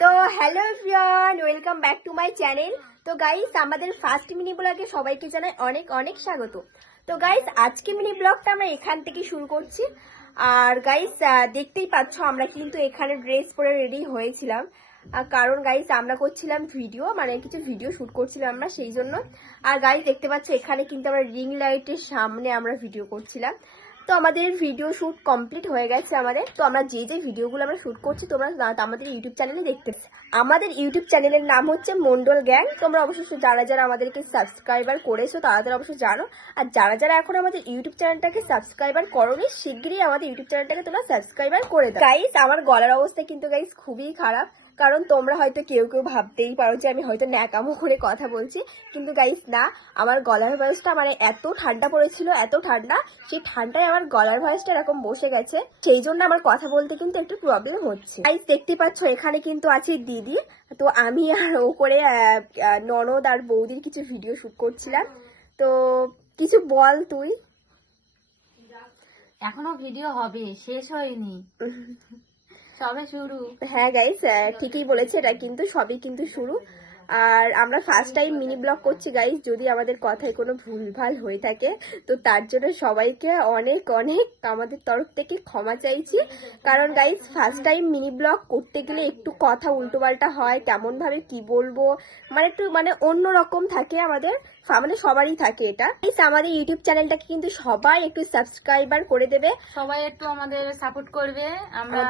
তো hello everyone, welcome back to my channel. তো guys, আমাদের ফার্স্ট মিনি ব্লগে সবাইকে জানাই অনেক অনেক স্বাগত। তো গাইস, আজকে মিনি ব্লগটা আমরা এখান থেকে শুরু করছি। আর গাইস, দেখতেই পাচ্ছ আমরা কিন্তু এখানে ড্রেস পরে রেডি হয়েছিলাম, কারণ গাইস আমরা করছিলাম ভিডিও, মানে কিছু ভিডিও শুট করছিলাম আমরা সেই জন্য। আর গাইস দেখতে পাচ্ছ এখানে কিন্তু আমরা রিং লাইটের সামনে আমরা ভিডিও করছিলাম। তো আমাদের ভিডিও শুট কমপ্লিট হয়ে গেছে আমাদের। তো আমরা যে যে ভিডিওগুলো আমরা শুট করছি তোমরা আমাদের ইউটিউব চ্যানেলে দেখতে। আমাদের ইউটিউব চ্যানেলের নাম হচ্ছে মন্ডল গ্যাং। তোমরা অবশ্যই যারা যারা আমাদেরকে সাবস্ক্রাইবার করেছো তারা তারা অবশ্যই জানো। আর যারা যারা এখন আমাদের ইউটিউব চ্যানেলটাকে সাবস্ক্রাইবার করোনি, শিগগিরই আমাদের ইউটিউব চ্যানেলটাকে তোমরা সাবস্ক্রাইবার করে দাও। গাইস, আমার গলার অবস্থা কিন্তু গাইস খুবই খারাপ, কারণ তোমরা হয়তো কেউ কেউ ভাবতেই পারো যে আমি হয়তো ন্যাকামো করে কথা বলছি, কিন্তু গাইস না, আমার গলার ভয়েসটা মানে এত ঠান্ডা পড়েছিল, এত ঠান্ডা, সেই ঠান্ডায় আমার গলার ভয়েসটা এরকম বসে গেছে, সেই জন্য আমার কথা বলতে কিন্তু একটু প্রবলেম হচ্ছে। গাইস দেখতে পাচ্ছ এখানে কিন্তু আছে দিদি। তো আমি আর ও করে ননদ আর বৌদির কিছু ভিডিও শুট করছিলাম। তো কিছু বল তুই। এখনো ভিডিও হবে, শেষ হয়নি, সবে শুরু। হ্যাঁ গাইস, ঠিকই বলেছে, এটা কিন্তু সবই কিন্তু শুরু। আর আমরা ফার্স্ট টাইম মিনি ব্লগ করছি গাইস, যদি আমাদের কথায় কোনো ভুলভাল হয়ে থাকে তো তার জন্য সবাইকে অনেক অনেক আমাদের তরফ থেকে ক্ষমা চাইছি। কারণ guys, first time mini blog করতে গেলে একটু কথা উল্টোপাল্টা হয়, কেমন ভাবে কি বলবো, মানে একটু মানে অন্যরকম থাকে আমাদের, মানে সবারই থাকে এটা। গাইস, আমাদের ইউটিউব চ্যানেলটাকে কিন্তু সবাই একটু সাবস্ক্রাইবার করে দেবে, সবাই একটু আমাদের সাপোর্ট করবে। আমরা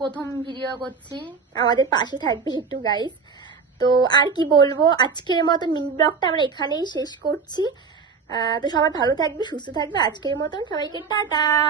প্রথম ভিডিও করছি, আমাদের পাশে থাকবে একটু গাইস। তো আর কি বলবো, আজকের মতো মিনি ব্লগটা আমরা এখানেই শেষ করছি। তো সবাই ভালো থাকবে, সুস্থ থাকবে। আজকের মতন সবাইকে টাটা।